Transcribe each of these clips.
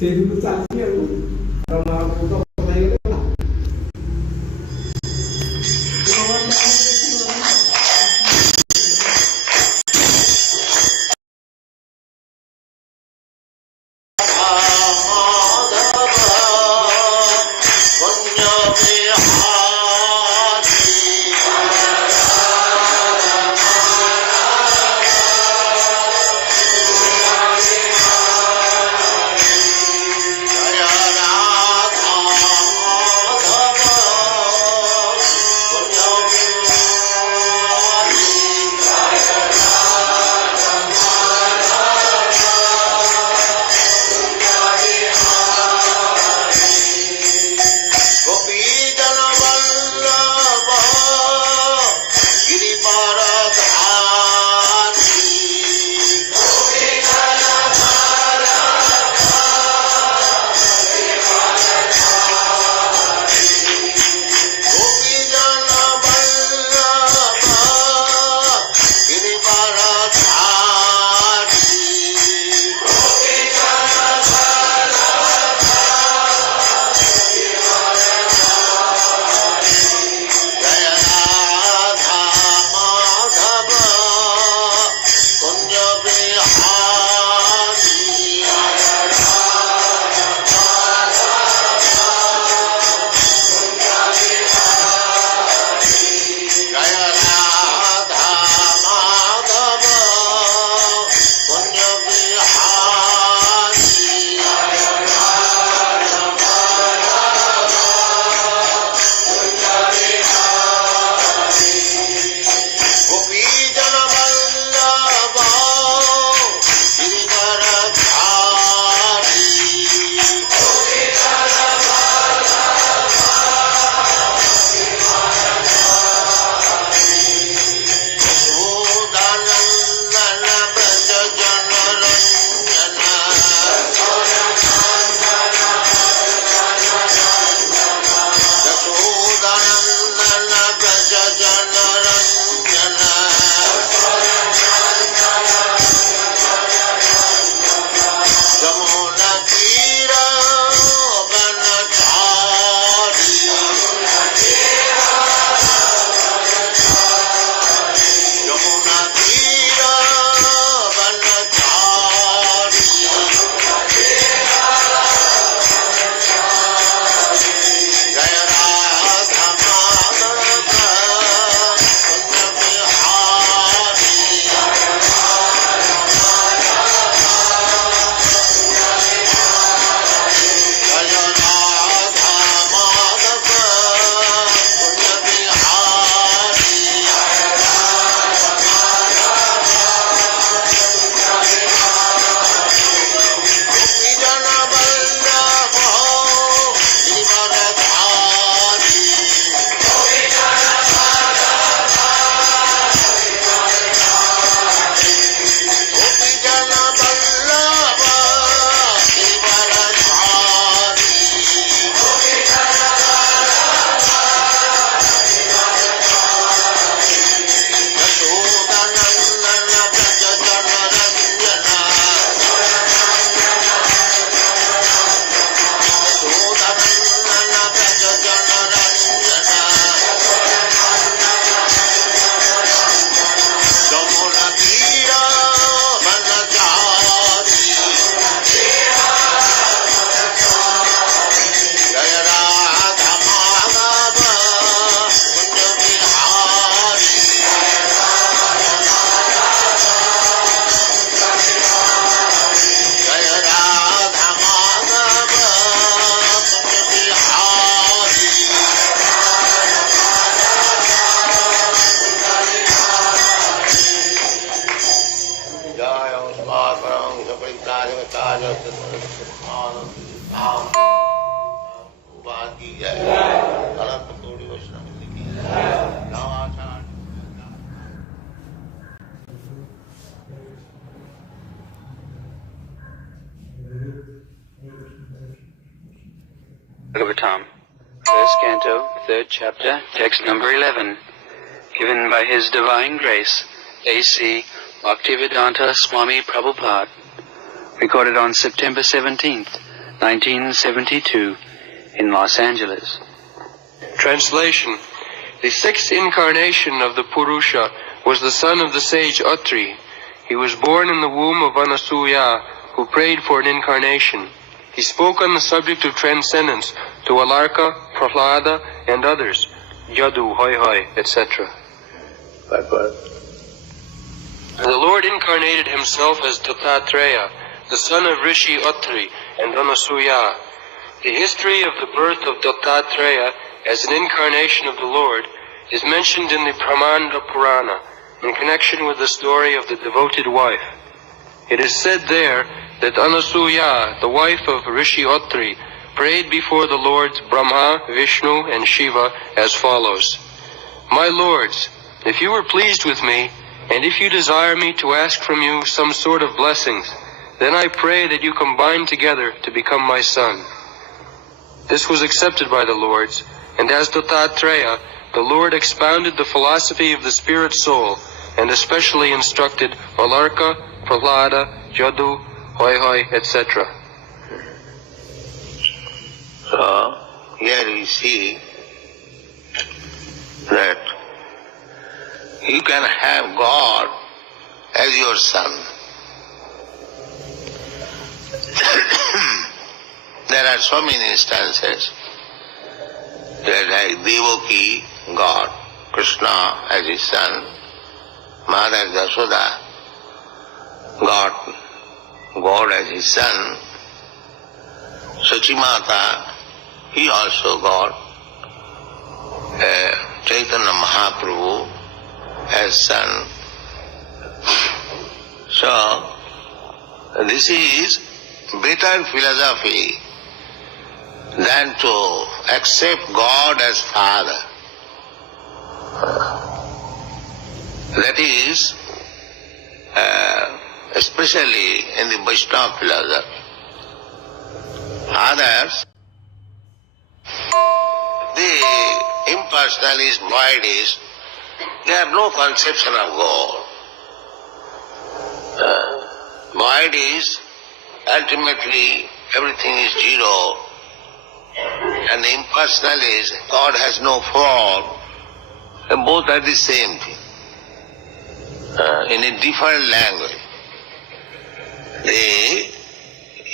ସେଇଠୁ ଚାଲିଛି ଆଉ Bhagavatam, first canto, third chapter, text number 11, given by His Divine Grace, A.C. Bhaktivedanta Swami Prabhupada, recorded on September 17th, 1972, in Los Angeles. Translation. The sixth incarnation of the Purusha was the son of the sage Atri. He was born in the womb of Anasuya, who prayed for an incarnation. He spoke on the subject of transcendence to Alarka, Prahlada, and others, Jadu, Hoi Hoi, etc. The Lord incarnated himself as Dattatreya, the son of Rishi Atri and Anasuya. The history of the birth of Dattatreya as an incarnation of the Lord is mentioned in the Brahmanda Purana in connection with the story of the devoted wife. It is said there that Anasuya, the wife of Rishi Atri, prayed before the Lords Brahma, Vishnu, and Shiva as follows. My lords, if you are pleased with me, and if you desire me to ask from you some sort of blessings, then I pray that you combine together to become my son. This was accepted by the lords, and as Dattatreya, the Lord expounded the philosophy of the spirit soul, and especially instructed Alarka, Prahlada, Jadu, Hoi Hoi, etc. So, here we see that you can have God as your son. There are so many instances that like Devaki, God, Krishna as his son, Mother Yashoda, God as his son, Sachimata, he also God, Chaitanya Mahaprabhu as son. So, this is better philosophy than to accept God as Father. That is, especially in the Vaishnava philosophy. Others, the impersonalist, voidists, they have no conception of God. Void is ultimately everything is zero, and the impersonal is God has no form, and both are the same thing, in a different language.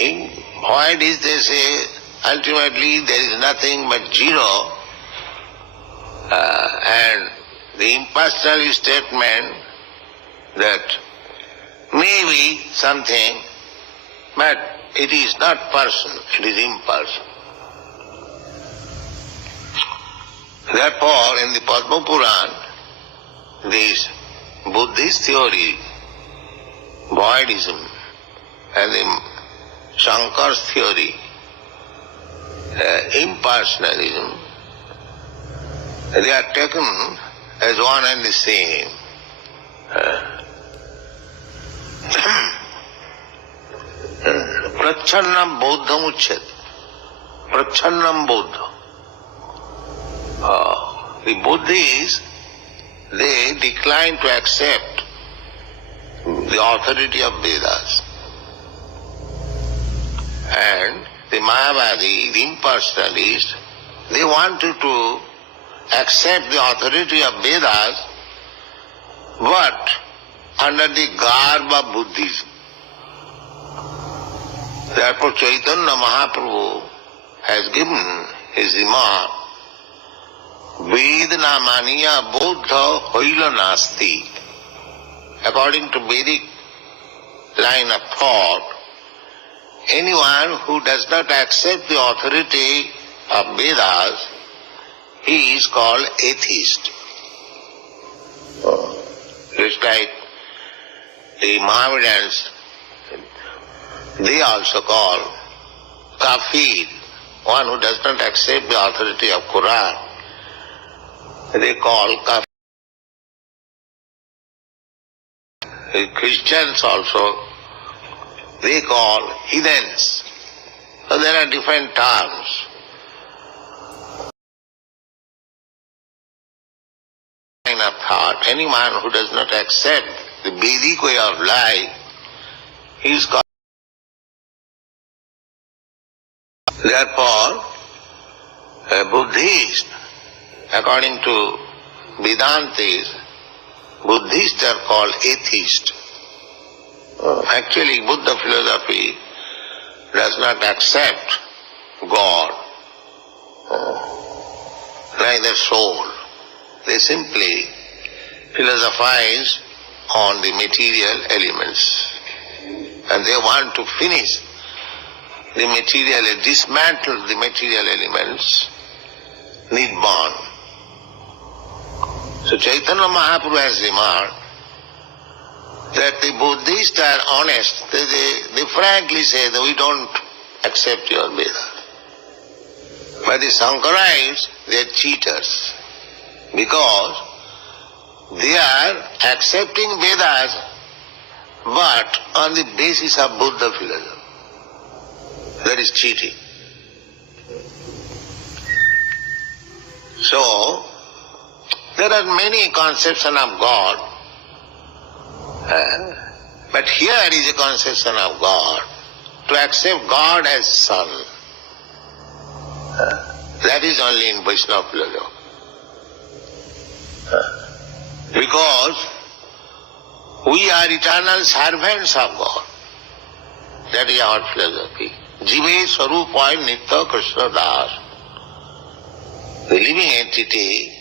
In void is, they say, ultimately there is nothing but zero, and the impersonal statement that maybe something, but it is not person, it is impersonal. Therefore, in the Padma Purana, this Buddhist theory, voidism, and the Shankar's theory, impersonalism, they are taken as one and the same. Prachannam Bodham Uchyat. Prachannam Bodha. The Buddhists, they decline to accept the authority of Vedas. And the Mayavadi, the impersonalists, they wanted to accept the authority of Vedas, but under the garb of Buddhism. Therefore Chaitanya Mahaprabhu has given his remark, Vedana maniya bodha hoila nasti. According to Vedic line of thought, anyone who does not accept the authority of Vedas, he is called atheist. It's like the Mohammedans, they also call kafir, one who does not accept the authority of Quran. They call kafir. The Christians also, they call heathens. So there are different terms. Line of thought, anyone who does not accept the Vedic way of life, he is called Therefore, a Buddhist, according to Vedantis, Buddhists are called atheists. Actually, Buddha philosophy does not accept God, neither soul. They simply philosophize on the material elements. And they want to finish the material, dismantle the material elements, Nibbana. So Chaitanya Mahaprabhu has remarked that the Buddhists are honest. They frankly say that we don't accept your Veda. But the Shankarites, they are cheaters, because they are accepting Vedas but on the basis of Buddha philosophy. That is cheating. So, there are many conceptions of God, but here is a conception of God. To accept God as Son, that is only in Vaishnava philosophy. Because we are eternal servants of God. That is our philosophy. Jive Swarupa Nitya Krishna Das. The living entity,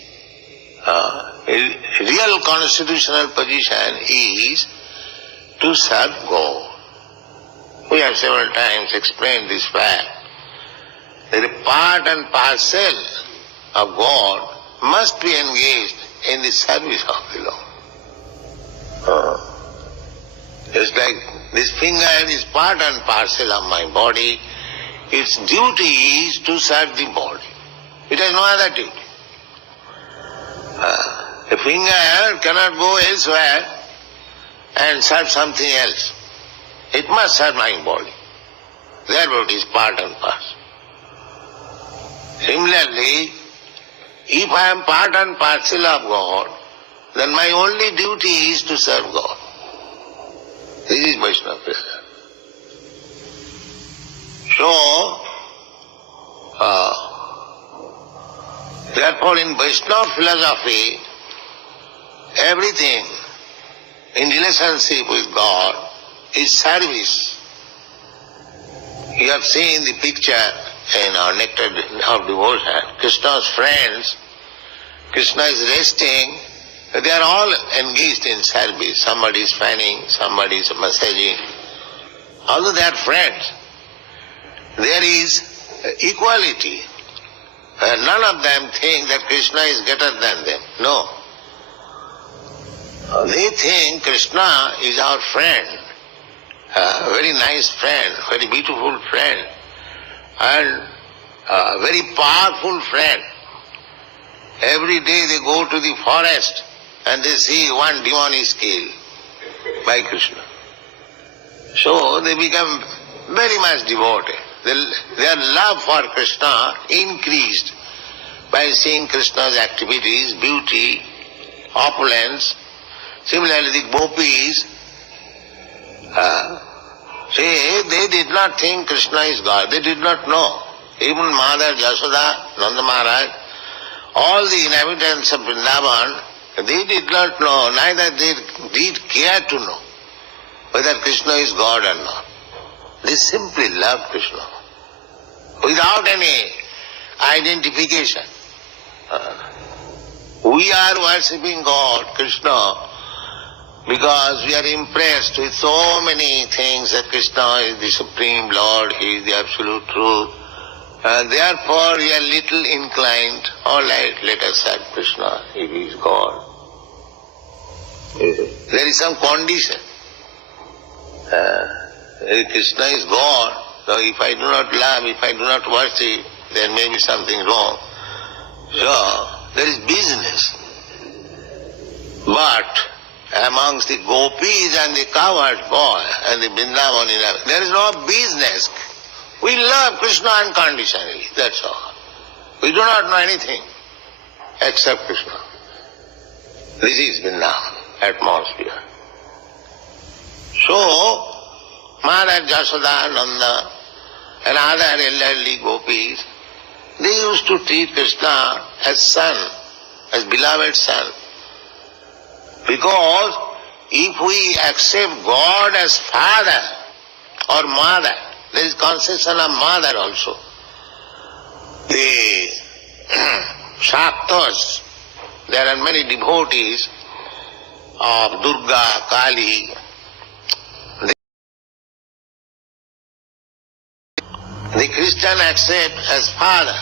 real constitutional position is to serve God. We have several times explained this fact. That a part and parcel of God must be engaged in the service of the Lord. It's like this finger is part and parcel of my body. Its duty is to serve the body. It has no other duty. A finger cannot go elsewhere and serve something else. It must serve my body. Therefore it is part and parcel. Similarly, if I am part and parcel of God, then my only duty is to serve God. This is Vaishnava philosophy. So, therefore in Vaishnava philosophy, everything in relationship with God is service. You have seen the picture in our Nectar of Devotion. Krishna's friends, Krishna is resting, they are all engaged in service. Somebody is fanning, somebody is massaging. Although they are friends, there is equality. None of them think that Krishna is greater than them. No. They think Krishna is our friend, a very nice friend, very beautiful friend, and a very powerful friend. Every day they go to the forest and they see one demon is killed by Krishna. So they become very much devoted. Their love for Krishna increased by seeing Krishna's activities, beauty, opulence. Similarly, the gopis, they did not think Krishna is God. They did not know. Even Mother Jasoda, Nanda Maharaj, all the inhabitants of Vrindavan, they did not know, neither they did care to know whether Krishna is God or not. They simply love Krishna without any identification. We are worshipping God, Krishna, because we are impressed with so many things that Krishna is the Supreme Lord, He is the Absolute Truth. Therefore we are little inclined, all right, let us serve Krishna, if He is God. There is some condition. If Krishna is God, so if I do not love, if I do not worship, there may be something wrong. So, there is business. But amongst the gopis and the cowherd boy and the Vrindavan, there is no business. We love Krishna unconditionally, that's all. We do not know anything except Krishna. This is Vrindavan atmosphere. So, Maharaj Jasoda, Nanda, and other elderly gopis, they used to treat Krishna as son, as beloved son. Because if we accept God as father or mother, there is conception of mother also. The Shaktas, there are many devotees of Durga, Kali. The Christian accept as father.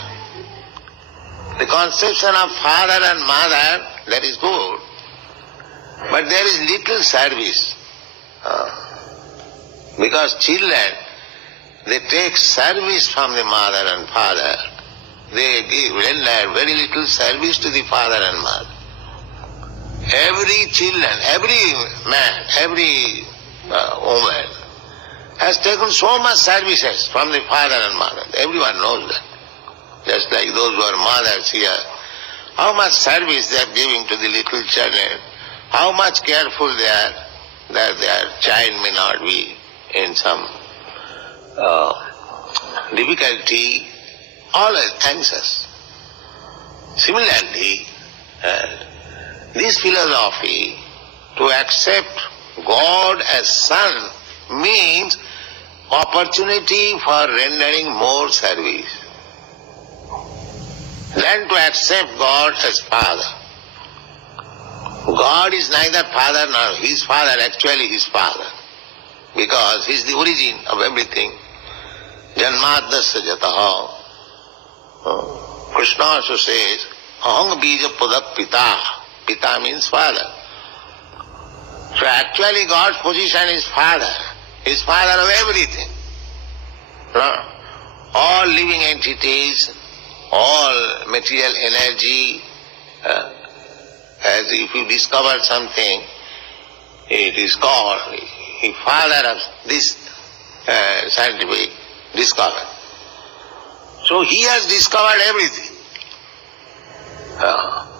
The conception of father and mother, that is good. But there is little service. Because children, they take service from the mother and father. They render very little service to the father and mother. Every children, every man, every woman has taken so much services from the father and mother. Everyone knows that. Just like those who are mothers here, how much service they are giving to the little children, how much careful they are that their child may not be in some difficulty, always anxious. Similarly, this philosophy, to accept God as son, means opportunity for rendering more service than to accept God as father. God is neither father nor his father, actually his father, because he is the origin of everything. Janmadasya jataha. Krishna also says, aham bija pudak pita. Pita means father. So actually God's position is father. He is father of everything. All living entities, all material energy, as if you discover something, it is called the father of this scientific discovery. So he has discovered everything,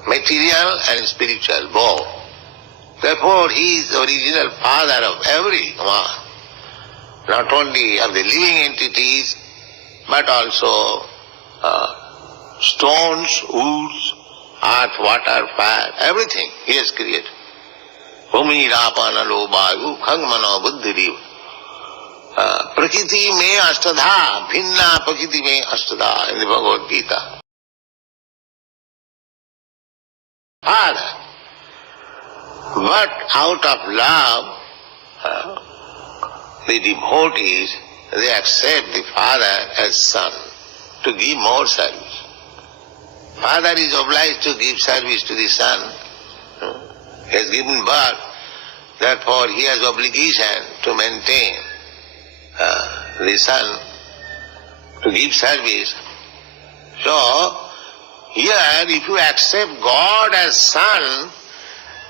material and spiritual both. Therefore he is the original father of everyone, not only of the living entities, but also stones, woods, earth, water, fire, everything he has created. Bhumi, Rapa, Nalo, Vayu, Khang, Mano, Buddhi, Prakriti me ashtadha, bhinna prakriti me ashtadha in the Bhagavad Gita. Father. But out of love, the devotees, they accept the father as son to give more service. Father is obliged to give service to the son. He has given birth, therefore he has obligation to maintain the son, to give service. So, here if you accept God as son,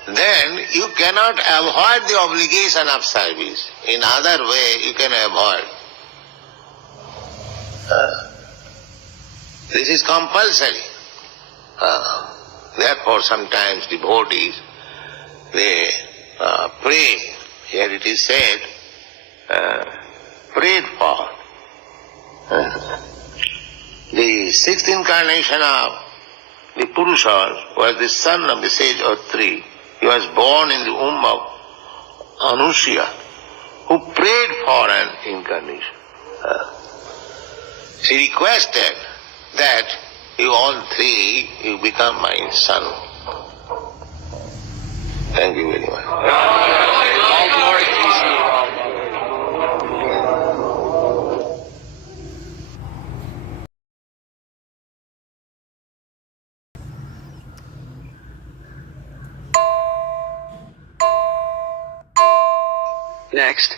then you cannot avoid the obligation of service. In other way you can avoid. This is compulsory. Therefore sometimes devotees, they pray. Here it is said, prayed for. The sixth incarnation of the Purusha was the son of the sage Atri. He was born in the womb of Anushya, who prayed for an incarnation. She requested that you all three, you become my son. Thank you very much. All glory to you. Next,